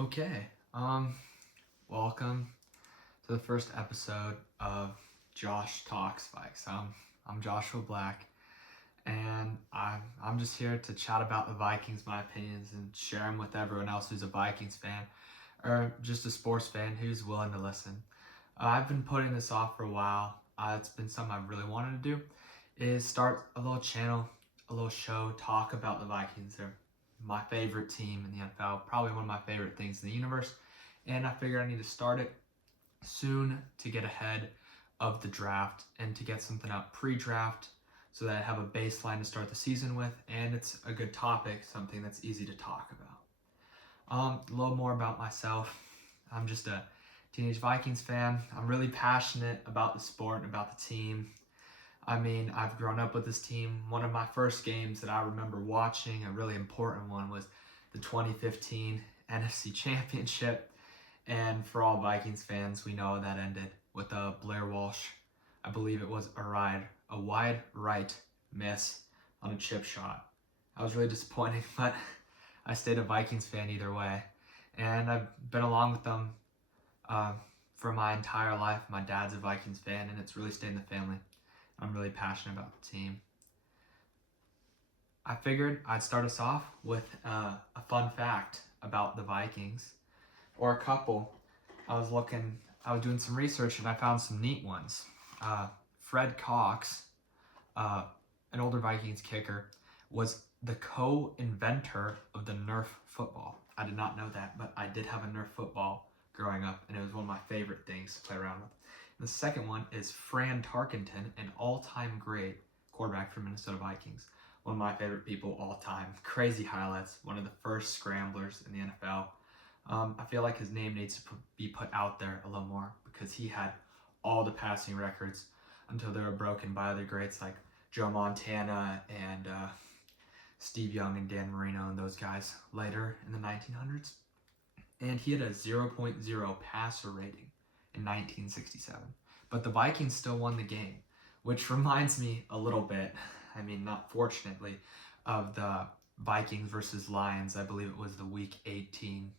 Okay. Welcome to the first episode of Josh Talks Vikes. I'm Joshua Black, and I'm just here to chat about the Vikings, my opinions, and share them with everyone else who's a Vikings fan or just a sports fan who's willing to listen. I've been putting this off for a while. It's been something I've really wanted to do, is start a little channel, a little show, talk about the Vikings. They're my favorite team in the NFL, probably one of my favorite things in the universe, and I figured I need to start it soon to get ahead of the draft and to get something out pre-draft so that I have a baseline to start the season with, and it's a good topic, something that's easy to talk about. A little more about myself. I'm just a teenage Vikings fan. I'm really passionate about the sport and about the team. I mean, I've grown up with this team. One of my first games that I remember watching, a really important one, was the 2015 NFC Championship. And for all Vikings fans, we know that ended with a Blair Walsh, I believe it was a wide right miss on a chip shot. I was really disappointed, but I stayed a Vikings fan either way. And I've been along with them for my entire life. My dad's a Vikings fan, and it's really stayed in the family. I'm really passionate about the team. I figured I'd start us off with a fun fact about the Vikings, or a couple. I was doing some research and I found some neat ones. Fred Cox, an older Vikings kicker, was the co-inventor of the Nerf football. I did not know that, but I did have a Nerf football growing up, and it was one of my favorite things to play around with. The second one is Fran Tarkenton, an all-time great quarterback for Minnesota Vikings. One of my favorite people all time. Crazy highlights. One of the first scramblers in the NFL. I feel like his name needs to be put out there a little more because he had all the passing records until they were broken by other greats like Joe Montana and Steve Young and Dan Marino and those guys later in the 1900s. And he had a 0.0 passer rating in 1967. But the Vikings still won the game, which reminds me a little bit, I mean, not fortunately, of the Vikings versus Lions. I believe it was the Week 18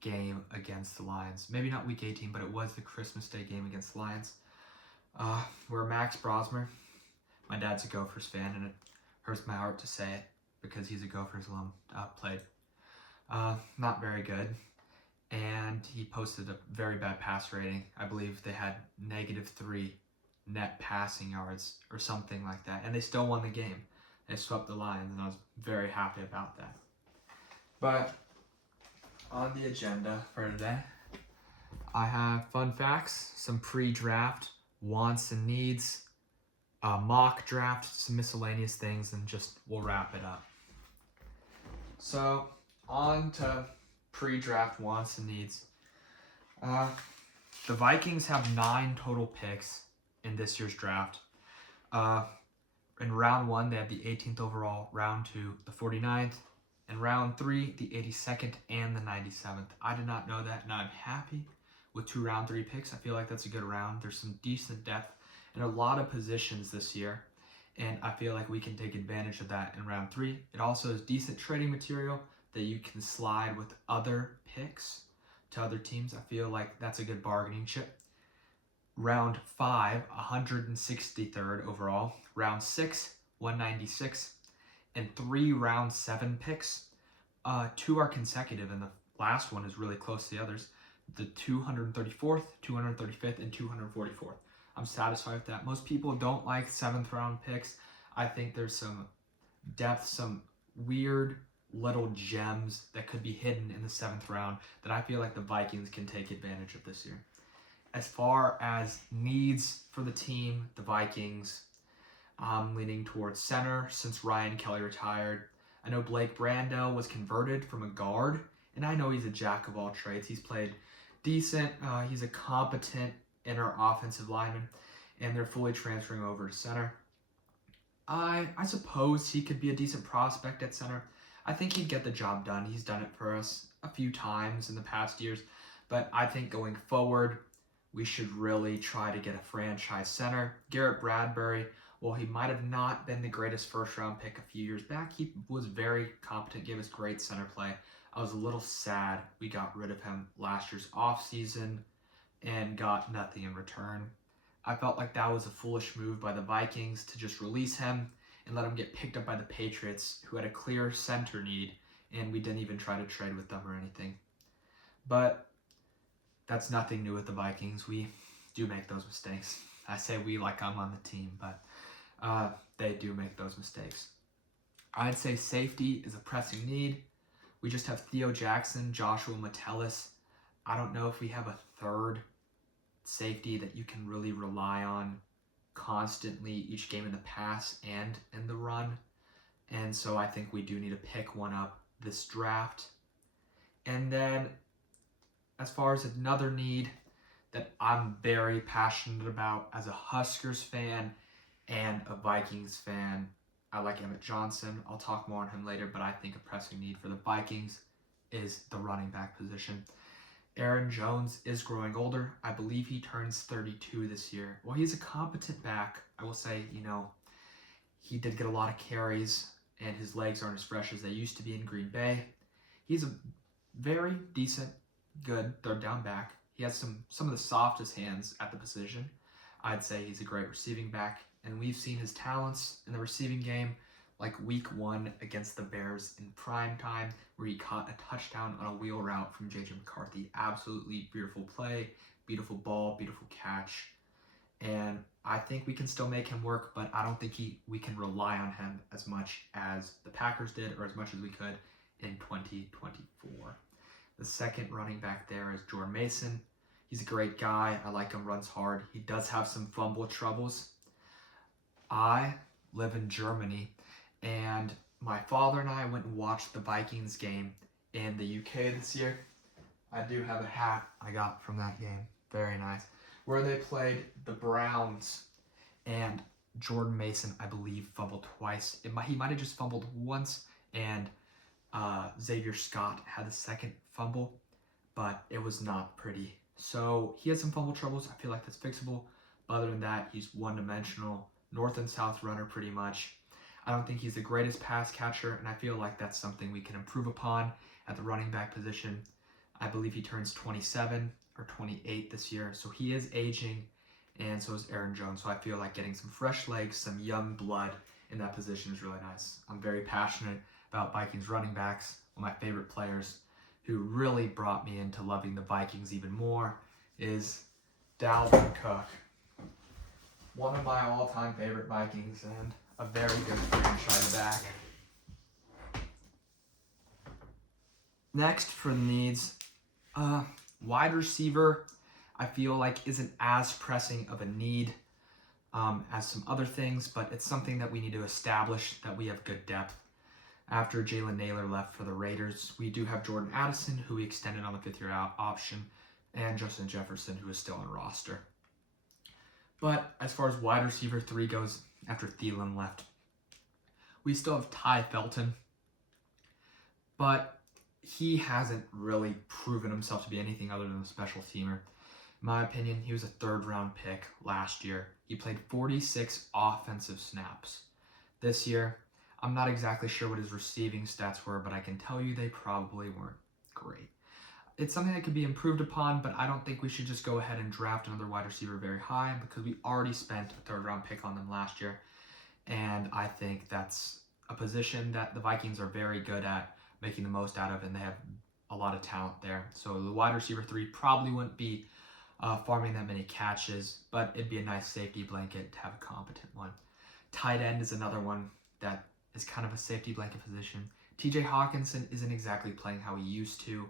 game against the Lions. Maybe not Week 18, but it was the Christmas Day game against the Lions. Where Max Brosmer, my dad's a Gophers fan, and it hurts my heart to say it because he's a Gophers alum, played. Not very good. And he posted a very bad pass rating. I believe they had -3 net passing yards or something like that. And they still won the game. They swept the Lions, and I was very happy about that. But on the agenda for today, I have fun facts, some pre-draft wants and needs, a mock draft, some miscellaneous things, and just we'll wrap it up. So on to pre-draft wants and needs. The Vikings have 9 total picks in this year's draft. In round 1, they had the 18th overall, round 2, the 49th, and round 3, the 82nd and the 97th. I did not know that, and I'm happy with 2 round 3 picks. I feel like that's a good round. There's some decent depth in a lot of positions this year, and I feel like we can take advantage of that in round 3. It also is decent trading material that you can slide with other picks to other teams. I feel like that's a good bargaining chip. Round 5, 163rd overall. Round 6, 196. And 3 round 7 picks. 2 are consecutive, and the last one is really close to the others. The 234th, 235th, and 244th. I'm satisfied with that. Most people don't like 7th round picks. I think there's some depth, some weird little gems that could be hidden in the 7th round that I feel like the Vikings can take advantage of this year. As far as needs for the team, the Vikings, I'm leaning towards center since Ryan Kelly retired. I know Blake Brandel was converted from a guard, and I know he's a jack of all trades. He's played decent. He's a competent inner offensive lineman, and they're fully transferring over to center. I suppose he could be a decent prospect at center. I think he'd get the job done. He's done it for us a few times in the past years, but I think going forward, we should really try to get a franchise center. Garrett Bradbury, well, he might have not been the greatest first-round pick a few years back. He was very competent, gave us great center play. I was a little sad we got rid of him last year's offseason and got nothing in return. I felt like that was a foolish move by the Vikings to just release him and let him get picked up by the Patriots, who had a clear center need, and we didn't even try to trade with them or anything. But that's nothing new with the Vikings. We do make those mistakes. I say we like I'm on the team, but they do make those mistakes. I'd say safety is a pressing need. We just have Theo Jackson, Joshua Metellus. I don't know if we have a third safety that you can really rely on constantly each game in the pass and in the run. And so I think we do need to pick one up this draft. And then as far as another need that I'm very passionate about as a Huskers fan and a Vikings fan, I like Emmett Johnson. I'll talk more on him later, but I think a pressing need for the Vikings is the running back position. Aaron Jones is growing older. I believe he turns 32 this year. Well, he's a competent back. I will say, he did get a lot of carries, and his legs aren't as fresh as they used to be in Green Bay. He's a very decent, good third down back. He has some of the softest hands at the position. I'd say he's a great receiving back, and we've seen his talents in the receiving game, like week 1 against the Bears in prime time, where he caught a touchdown on a wheel route from J.J. McCarthy. Absolutely beautiful play, beautiful ball, beautiful catch. And I think we can still make him work, but I don't think we can rely on him as much as the Packers did, or as much as we could in 2024. The second running back there is Jordan Mason. He's a great guy. I like him, runs hard. He does have some fumble troubles. I live in Germany, and my father and I went and watched the Vikings game in the UK this year. I do have a hat I got from that game. Very nice. Where they played the Browns, and Jordan Mason, I believe, fumbled twice. He might have just fumbled once, and Xavier Scott had the second fumble, but it was not pretty. So he had some fumble troubles. I feel like that's fixable. But other than that, he's one-dimensional, north and south runner pretty much. I don't think he's the greatest pass catcher, and I feel like that's something we can improve upon at the running back position. I believe he turns 27 or 28 this year, so he is aging, and so is Aaron Jones. So I feel like getting some fresh legs, some young blood in that position is really nice. I'm very passionate about Vikings running backs. One of my favorite players who really brought me into loving the Vikings even more is Dalvin Cook. One of my all-time favorite Vikings and a very good franchise back. Next for the needs, wide receiver, I feel like isn't as pressing of a need as some other things, but it's something that we need to establish that we have good depth. After Jalen Naylor left for the Raiders, we do have Jordan Addison, who we extended on the 5th-year option, and Justin Jefferson, who is still on roster. But as far as wide receiver 3 goes, after Thielen left, we still have Ty Felton, but he hasn't really proven himself to be anything other than a special teamer. In my opinion, he was a 3rd-round pick last year. He played 46 offensive snaps. This year, I'm not exactly sure what his receiving stats were, but I can tell you they probably weren't great. It's something that could be improved upon, but I don't think we should just go ahead and draft another wide receiver very high, because we already spent a 3rd-round pick on them last year. And I think that's a position that the Vikings are very good at making the most out of, and they have a lot of talent there. So the wide receiver 3 probably wouldn't be farming that many catches, but it'd be a nice safety blanket to have a competent one. Tight end is another one that is kind of a safety blanket position. TJ Hawkinson isn't exactly playing how he used to.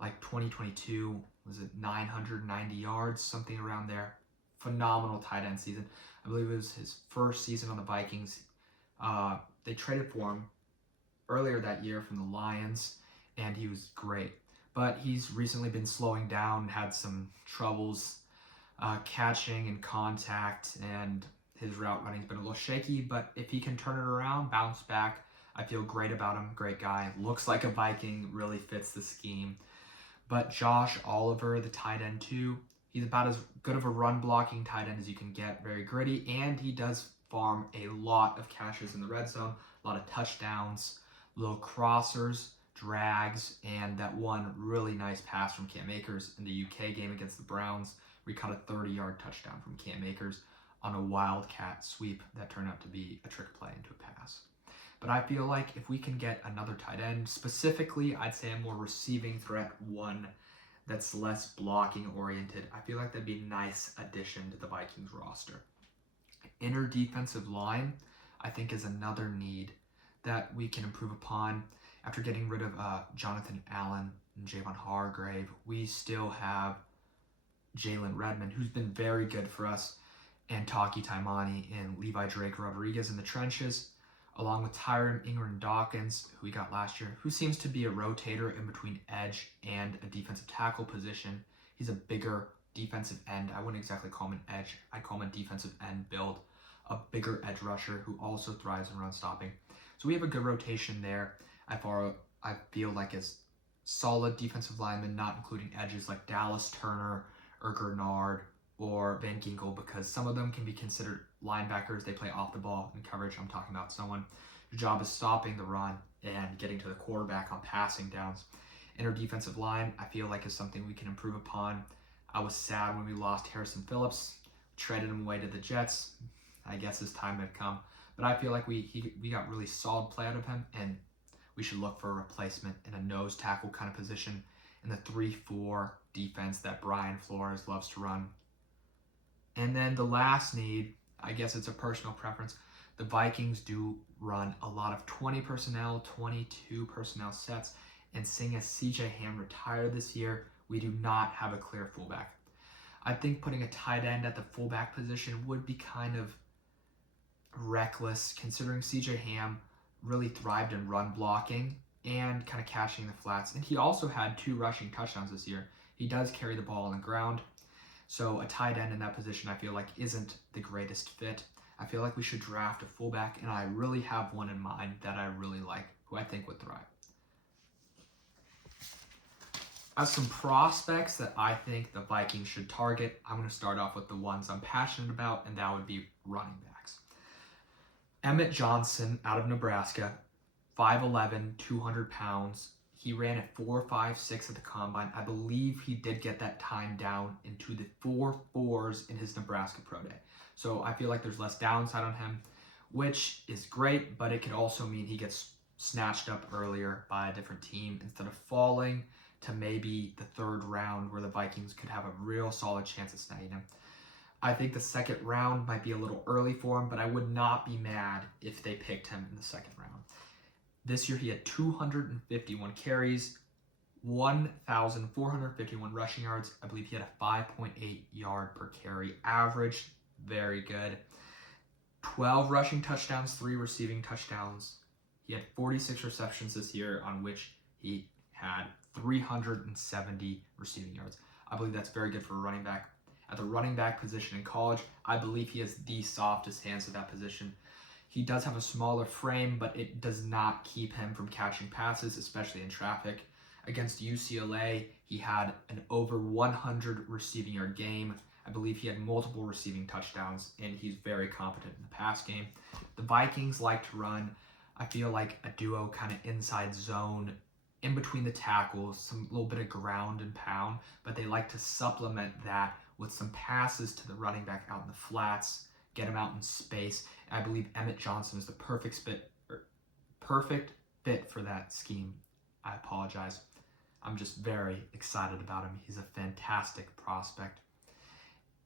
Like 2022, was it 990 yards, something around there. Phenomenal tight end season. I believe it was his first season on the Vikings. They traded for him earlier that year from the Lions, and he was great. But he's recently been slowing down, had some troubles catching and contact, and his route running's been a little shaky. But if he can turn it around, bounce back, I feel great about him. Great guy. Looks like a Viking, really fits the scheme. But Josh Oliver, the tight end too, he's about as good of a run-blocking tight end as you can get. Very gritty, and he does farm a lot of catches in the red zone, a lot of touchdowns, little crossers. drags, and that one really nice pass from Cam Akers in the UK game against the Browns, where he caught a 30-yard touchdown from Cam Akers on a wildcat sweep that turned out to be a trick play into a pass. But I feel like if we can get another tight end, specifically, I'd say a more receiving threat one that's less blocking oriented, I feel like that'd be a nice addition to the Vikings roster. Inner defensive line, I think, is another need that we can improve upon. After getting rid of Jonathan Allen and Javon Hargrave, we still have Jalen Redmond, who's been very good for us, and Taki Taimani and Levi Drake Rodriguez in the trenches, along with Tyron Ingram Dawkins, who we got last year, who seems to be a rotator in between edge and a defensive tackle position. He's a bigger defensive end. I wouldn't exactly call him an edge. I call him a defensive end build, a bigger edge rusher who also thrives in run stopping. So we have a good rotation there. I feel like as solid defensive linemen, not including edges like Dallas Turner or Gernard or Van Ginkel, because some of them can be considered linebackers. They play off the ball in coverage. I'm talking about someone whose job is stopping the run and getting to the quarterback on passing downs. Inner defensive line, I feel like, is something we can improve upon. I was sad when we lost Harrison Phillips, traded him away to the Jets. I guess his time had come. But I feel like we got really solid play out of him, and we should look for a replacement in a nose tackle kind of position in the 3-4 defense that Brian Flores loves to run. And then the last need, I guess it's a personal preference, the Vikings do run a lot of 20 personnel, 22 personnel sets, and seeing as CJ Ham retired this year, we do not have a clear fullback. I think putting a tight end at the fullback position would be kind of reckless, considering CJ Ham really thrived in run blocking and kind of catching the flats. And he also had 2 rushing touchdowns this year. He does carry the ball on the ground. So a tight end in that position, I feel like, isn't the greatest fit. I feel like we should draft a fullback, and I really have one in mind that I really like, who I think would thrive. As some prospects that I think the Vikings should target, I'm going to start off with the ones I'm passionate about, and that would be running backs. Emmett Johnson out of Nebraska, 5'11", 200 pounds. He ran at 4.56 at the combine. I believe he did get that time down into the 4.4s in his Nebraska Pro Day. So I feel like there's less downside on him, which is great, but it could also mean he gets snatched up earlier by a different team instead of falling to maybe the 3rd round where the Vikings could have a real solid chance at snagging him. I think the 2nd round might be a little early for him, but I would not be mad if they picked him in the 2nd round. This year he had 251 carries, 1,451 rushing yards. I believe he had a 5.8 yard per carry average. Very good. 12 rushing touchdowns, 3 receiving touchdowns. He had 46 receptions this year, on which he had 370 receiving yards. I believe that's very good for a running back. At the running back position in college, I believe he has the softest hands at that position. He does have a smaller frame, but it does not keep him from catching passes, especially in traffic. Against UCLA, he had an over 100 receiving yard game. I believe he had multiple receiving touchdowns, and he's very competent in the pass game. The Vikings like to run, I feel like, a duo kind of inside zone in between the tackles, some little bit of ground and pound, but they like to supplement that with some passes to the running back out in the flats, get him out in space. I believe Emmett Johnson is the perfect fit for that scheme. I apologize. I'm just very excited about him. He's a fantastic prospect.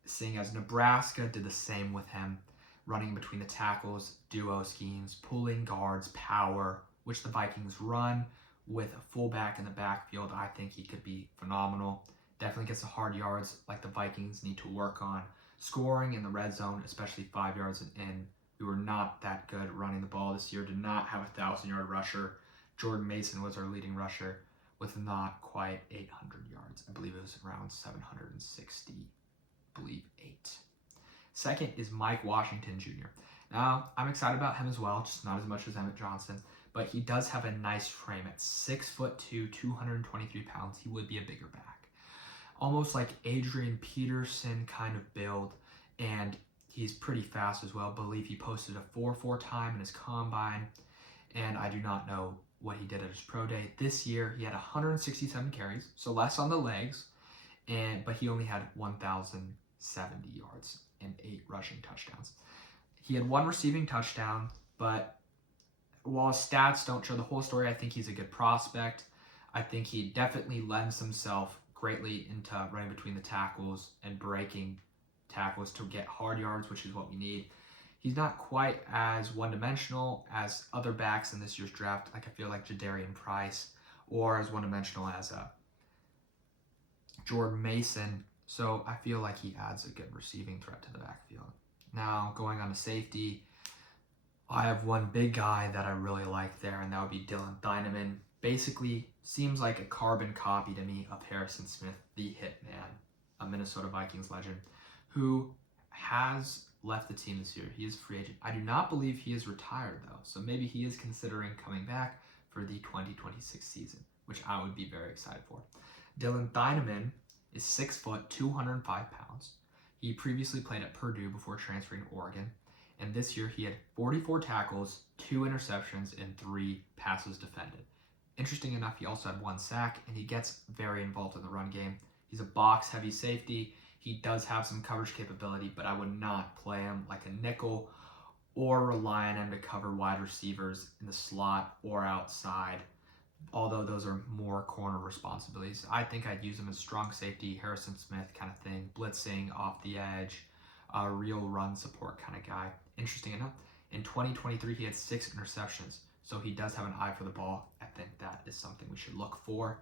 Seeing as Nebraska did the same with him, running between the tackles, duo schemes, pulling guards, power, which the Vikings run with a fullback in the backfield. I think he could be phenomenal. Definitely gets the hard yards like the Vikings need to work on. Scoring in the red zone, especially 5 yards and in. We were not that good running the ball this year. Did not have a 1,000-yard rusher. Jordan Mason was our leading rusher with not quite 800 yards. I believe it was around 760, I believe 8. Second is Mike Washington Jr. Now, I'm excited about him as well, just not as much as Emmett Johnson, but he does have a nice frame. At 6'2", 223 pounds, he would be a bigger back. Almost like Adrian Peterson kind of build, and he's pretty fast as well. I believe he posted a 4.4 time in his combine, and I do not know what he did at his pro day. This year, he had 167 carries, so less on the legs, but he only had 1,070 yards and 8 rushing touchdowns. He had 1 receiving touchdown, but while his stats don't show the whole story, I think he's a good prospect. I think he definitely lends himself greatly into running between the tackles and breaking tackles to get hard yards, which is what we need. He's not quite as one-dimensional as other backs in this year's draft. Like I feel like Jadarian Price, or as one-dimensional as Jordan Mason. So I feel like he adds a good receiving threat to the backfield. Now going on to safety, I have one big guy that I really like there, and that would be Dylan Thieneman. Basically, seems like a carbon copy to me of Harrison Smith, the Hitman, a Minnesota Vikings legend, who has left the team this year. He is a free agent. I do not believe he is retired, though, so maybe he is considering coming back for the 2026 season, which I would be very excited for. Dylan Thieneman is 6 foot, 205 pounds. He previously played at Purdue before transferring to Oregon. And this year he had 44 tackles, 2 interceptions, and 3 passes defended. Interesting enough, he also had 1 sack, and he gets very involved in the run game. He's a box-heavy safety. He does have some coverage capability, but I would not play him like a nickel or rely on him to cover wide receivers in the slot or outside, although those are more corner responsibilities. I think I'd use him as strong safety, Harrison Smith kind of thing, blitzing off the edge, a real run support kind of guy. Interesting enough, in 2023, he had 6 interceptions, so he does have an eye for the ball. I think that is something we should look for.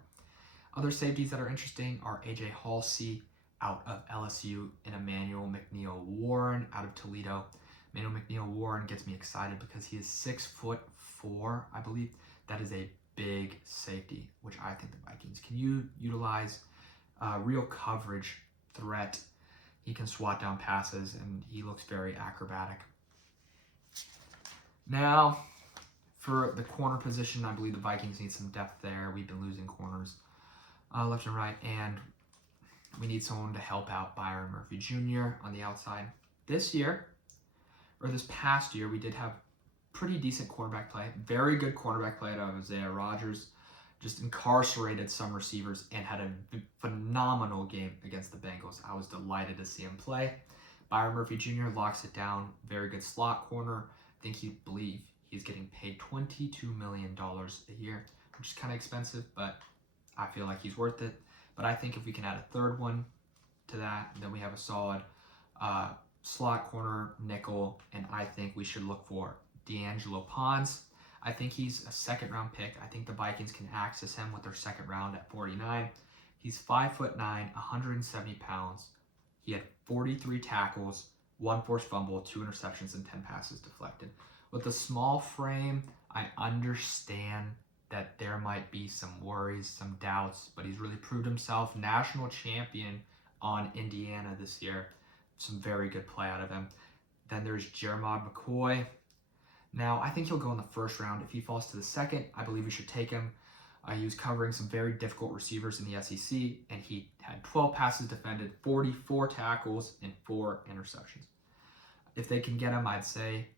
Other safeties that are interesting are A.J. Halsey out of LSU and Emmanuel McNeil-Warren out of Toledo. Emmanuel McNeil-Warren gets me excited because he is 6'4", I believe. That is a big safety, which I think the Vikings can utilize. Real coverage threat. He can swat down passes, and he looks very acrobatic. Now, for the corner position, I believe the Vikings need some depth there. We've been losing corners left and right, and we need someone to help out Byron Murphy Jr. on the outside. This past year, we did have pretty decent quarterback play. Very good quarterback play out of Isaiah Rodgers. Just incarcerated some receivers and had a phenomenal game against the Bengals. I was delighted to see him play. Byron Murphy Jr. locks it down. Very good slot corner. I think he's getting paid $22 million a year, which is kind of expensive, but I feel like he's worth it. But I think if we can add a third one to that, then we have a solid slot corner, nickel, and I think we should look for D'Angelo Pons. I think he's a second-round pick. I think the Vikings can access him with their second round at 49. He's 5'9", 170 pounds. He had 43 tackles, 1 forced fumble, 2 interceptions, and 10 passes deflected. With a small frame, I understand that there might be some worries, some doubts, but he's really proved himself. National champion on Indiana this year. Some very good play out of him. Then there's Jeremiah McCoy. Now, I think he'll go in the first round. If he falls to the second, I believe we should take him. He was covering some very difficult receivers in the SEC, and he had 12 passes defended, 44 tackles, and 4 interceptions. If they can get him, I'd say,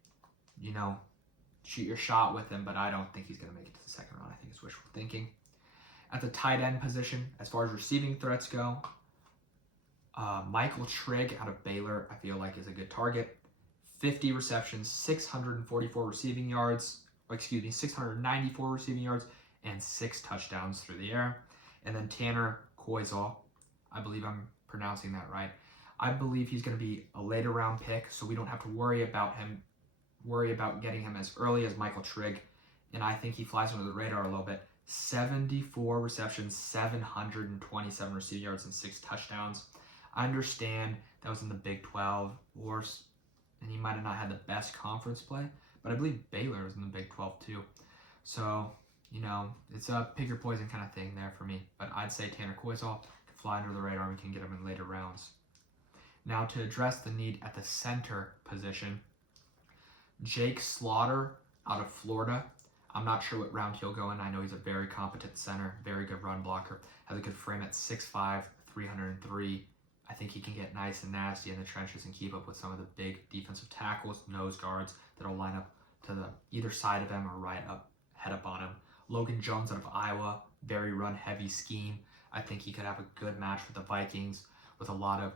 shoot your shot with him, but I don't think he's going to make it to the second round. I think it's wishful thinking. At the tight end position, as far as receiving threats go, Michael Trigg out of Baylor, I feel like is a good target. 50 receptions, 694 receiving yards, 694 receiving yards, and 6 touchdowns through the air. And then Tanner Koizal, I believe I'm pronouncing that right. I believe he's going to be a later round pick, so we don't have to worry about getting him as early as Michael Trigg. And I think he flies under the radar a little bit. 74 receptions, 727 receiving yards, and 6 touchdowns. I understand that was in the Big 12, and he might have not had the best conference play, but I believe Baylor was in the Big 12 too. So, it's a pick your poison kind of thing there for me. But I'd say Tanner Koizal can fly under the radar and we can get him in later rounds. Now, to address the need at the center position, Jake Slaughter out of Florida. I'm not sure what round he'll go in. I know he's a very competent center, very good run blocker, has a good frame at 6'5", 303. I think he can get nice and nasty in the trenches and keep up with some of the big defensive tackles, nose guards that'll line up to the either side of him or head up on him. Logan Jones out of Iowa, very run-heavy scheme. I think he could have a good match with the Vikings with a lot of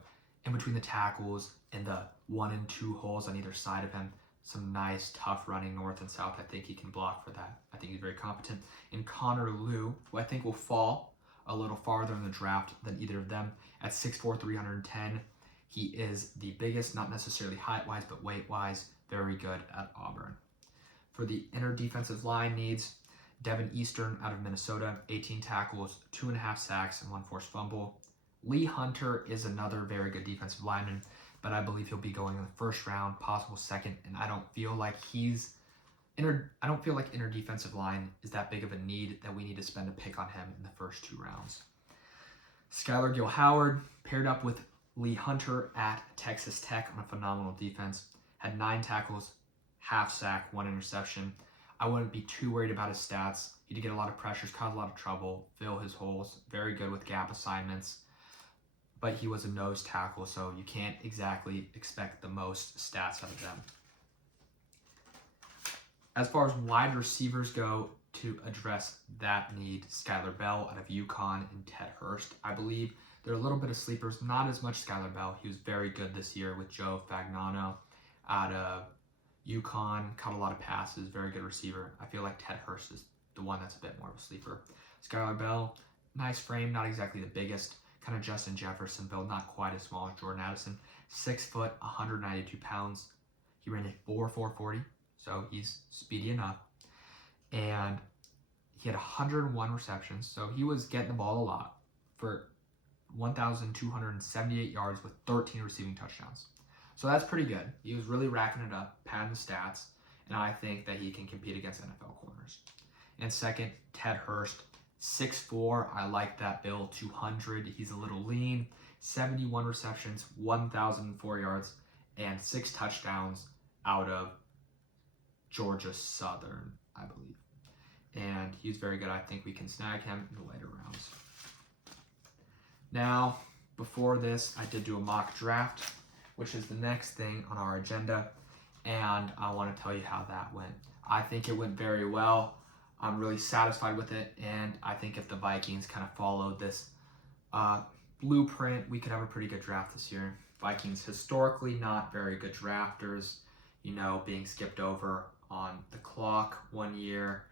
in between the tackles and the 1 and 2 holes on either side of him. Some nice, tough running north and south. I think he can block for that. I think he's very competent. And Connor Lew, who I think will fall a little farther in the draft than either of them at 6'4", 310. He is the biggest, not necessarily height-wise, but weight-wise, very good at Auburn. For the inner defensive line needs, Devin Eastern out of Minnesota, 18 tackles, 2.5 sacks, and 1 forced fumble. Lee Hunter is another very good defensive lineman, but I believe he'll be going in the first round, possible second, and I don't feel like inner defensive line is that big of a need that we need to spend a pick on him in the first 2 rounds. Skylar Gill-Howard paired up with Lee Hunter at Texas Tech on a phenomenal defense. Had 9 tackles, half sack, 1 interception. I wouldn't be too worried about his stats. He did get a lot of pressures, caused a lot of trouble, fill his holes, very good with gap assignments. But he was a nose tackle, so you can't exactly expect the most stats out of them. As far as wide receivers go, to address that need, Skylar Bell out of UConn and Ted Hurst, I believe. They're a little bit of sleepers, not as much Skylar Bell. He was very good this year with Joe Fagnano out of UConn, caught a lot of passes, very good receiver. I feel like Ted Hurst is the one that's a bit more of a sleeper. Skylar Bell, nice frame, not exactly the biggest, kind of Justin Jefferson build, not quite as small as Jordan Addison. 6 foot, 192 pounds. He ran a 4.40, so he's speedy enough. And he had 101 receptions, so he was getting the ball a lot for 1,278 yards with 13 receiving touchdowns. So that's pretty good. He was really racking it up, padding the stats, and I think that he can compete against NFL corners. And second, Ted Hurst, 6'4". I like that build, 200. He's a little lean, 71 receptions, 1,004 yards, and 6 touchdowns out of Georgia Southern, I believe. And he's very good. I think we can snag him in the later rounds. Now, before this, I did do a mock draft, which is the next thing on our agenda, and I want to tell you how that went. I think it went very well. I'm really satisfied with it, and I think if the Vikings kind of followed this blueprint, we could have a pretty good draft this year. Vikings historically not very good drafters, being skipped over on the clock one year,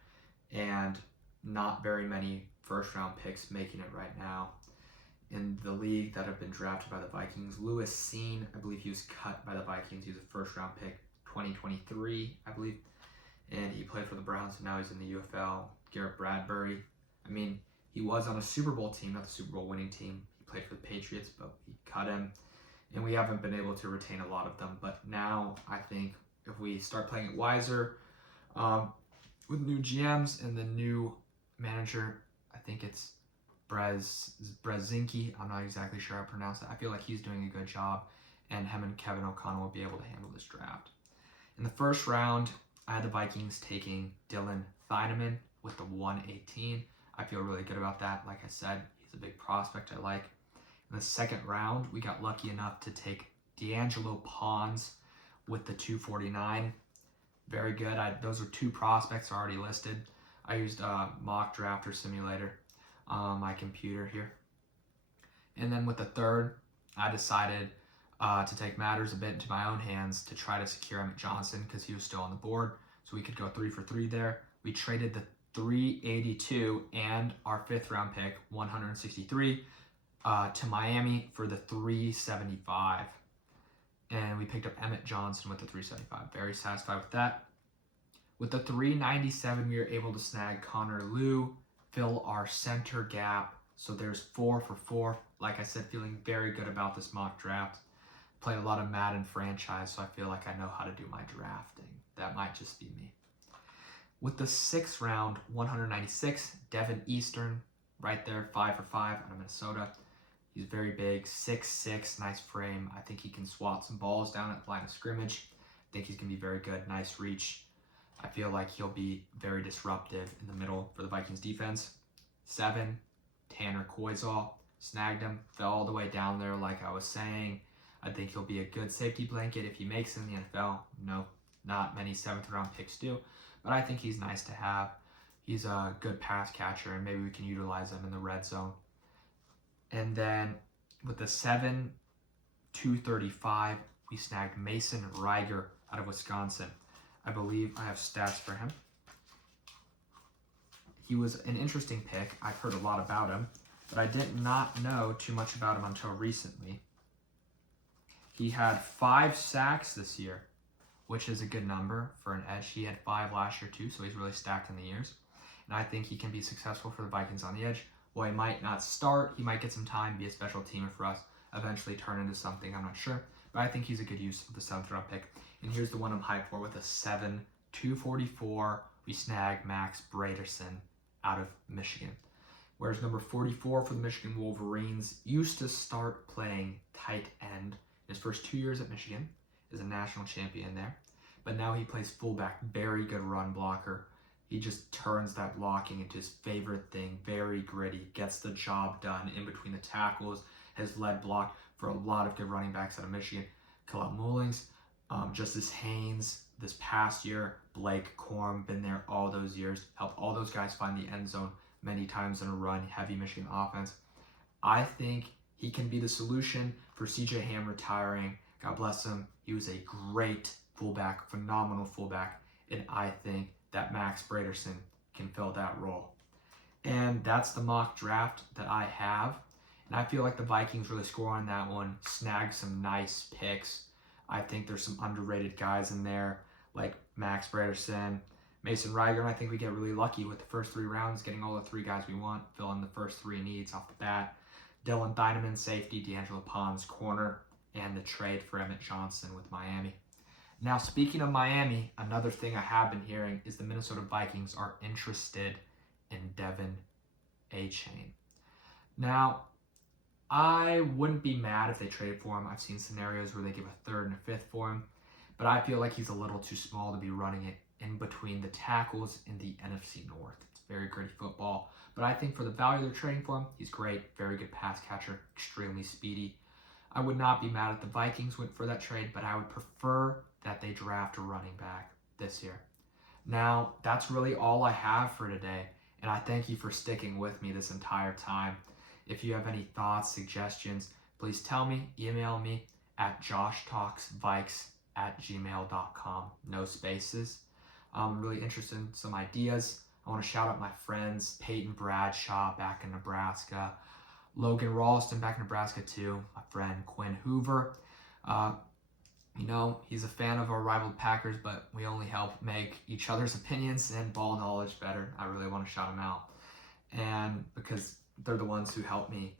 and not very many first-round picks making it right now. In the league that have been drafted by the Vikings, Lewis Cine, I believe he was cut by the Vikings. He was a first-round pick, 2023, I believe. And he played for the Browns, and now he's in the UFL. Garrett Bradbury, he was on a Super Bowl team, not the Super Bowl winning team. He played for the Patriots, but we cut him. And we haven't been able to retain a lot of them. But now I think if we start playing it wiser, with new GMs and the new manager, I think it's Brzezinski. I'm not exactly sure how to pronounce it. I feel like he's doing a good job, and him and Kevin O'Connell will be able to handle this draft. In the first round, I had the Vikings taking Dylan Thieneman with the 118. I feel really good about that. Like I said, he's a big prospect I like. In the second round, we got lucky enough to take D'Angelo Pons with the 249. Very good. Those are 2 prospects already listed. I used Mock Drafter Simulator on my computer here. And then with the third, I decided to take matters a bit into my own hands to try to secure Emmett Johnson because he was still on the board. So we could go 3 for 3 there. We traded the 382 and our 5th round pick, 163, to Miami for the 375. And we picked up Emmett Johnson with the 375. Very satisfied with that. With the 397, we were able to snag Connor Lew, fill our center gap. So there's 4 for 4. Like I said, feeling very good about this mock draft. Played a lot of Madden franchise, so I feel like I know how to do my drafting. That might just be me. With the 6th round, 196, Devin Eastern, right there, 5 for 5 out of Minnesota. He's very big, 6'6", nice frame. I think he can swat some balls down at the line of scrimmage. I think he's going to be very good, nice reach. I feel like he'll be very disruptive in the middle for the Vikings defense. 7, Tanner Koizal, snagged him, fell all the way down there like I was saying. I think he'll be a good safety blanket if he makes it in the NFL. No, not many 7th round picks do, but I think he's nice to have. He's a good pass catcher, and maybe we can utilize him in the red zone. And then with the 7-235, we snagged Mason Reiger out of Wisconsin. I believe I have stats for him. He was an interesting pick. I've heard a lot about him, but I did not know too much about him until recently. He had 5 sacks this year, which is a good number for an edge. He had 5 last year too, so he's really stacked in the years. And I think he can be successful for the Vikings on the edge. While he might not start, he might get some time, be a special teamer for us, eventually turn into something, I'm not sure. But I think he's a good use of the 7th round pick. And here's the one I'm hyped for with a 7-244. We snag Max Braderson out of Michigan. Whereas number 44 for the Michigan Wolverines used to start playing tight end in his first 2 years at Michigan, is a national champion there. But now he plays fullback, very good run blocker. He just turns that blocking into his favorite thing, very gritty, gets the job done in between the tackles, has led block for a lot of good running backs out of Michigan. Kaleb Mullings, Justice Haynes this past year, Blake Corum, been there all those years, helped all those guys find the end zone many times in a run-heavy Michigan offense. I think he can be the solution for CJ Ham retiring. God bless him. He was a great fullback, phenomenal fullback, and I think that Max Braderson can fill that role. And that's the mock draft that I have. And I feel like the Vikings really score on that one, snag some nice picks. I think there's some underrated guys in there, like Max Braderson, Mason Reiger, and I think we get really lucky with the first 3 rounds, getting all the 3 guys we want, filling the first 3 needs off the bat. Dylan Thieneman, safety, D'Angelo Pons, corner, and the trade for Emmett Johnson with Miami. Now, speaking of Miami, another thing I have been hearing is the Minnesota Vikings are interested in Devin Achane. Now, I wouldn't be mad if they traded for him. I've seen scenarios where they give a 3rd and a 5th for him, but I feel like he's a little too small to be running it in between the tackles in the NFC North. It's very gritty football, but I think for the value they're trading for him, he's great, very good pass catcher, extremely speedy. I would not be mad if the Vikings went for that trade, but I would prefer that they draft a running back this year. Now, that's really all I have for today, and I thank you for sticking with me this entire time. If you have any thoughts, suggestions, please tell me, email me at joshtalksvikes@gmail.com. No spaces. I'm really interested in some ideas. I want to shout out my friends, Peyton Bradshaw back in Nebraska, Logan Ralston back in Nebraska too, my friend Quinn Hoover. He's a fan of our rival Packers, but we only help make each other's opinions and ball knowledge better. I really want to shout them out. And because they're the ones who helped me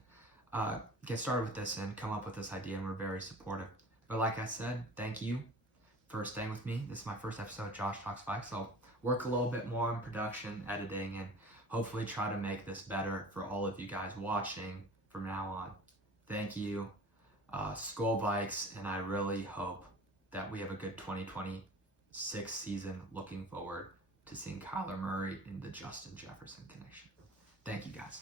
get started with this and come up with this idea, and we're very supportive. But like I said, thank you for staying with me. This is my first episode of Josh Talks Vikes, so I'll work a little bit more on production, editing, and hopefully try to make this better for all of you guys watching from now on. Thank you. Skol Vikes, and I really hope that we have a good 2026 season. Looking forward to seeing Kyler Murray in the Justin Jefferson connection. Thank you, guys.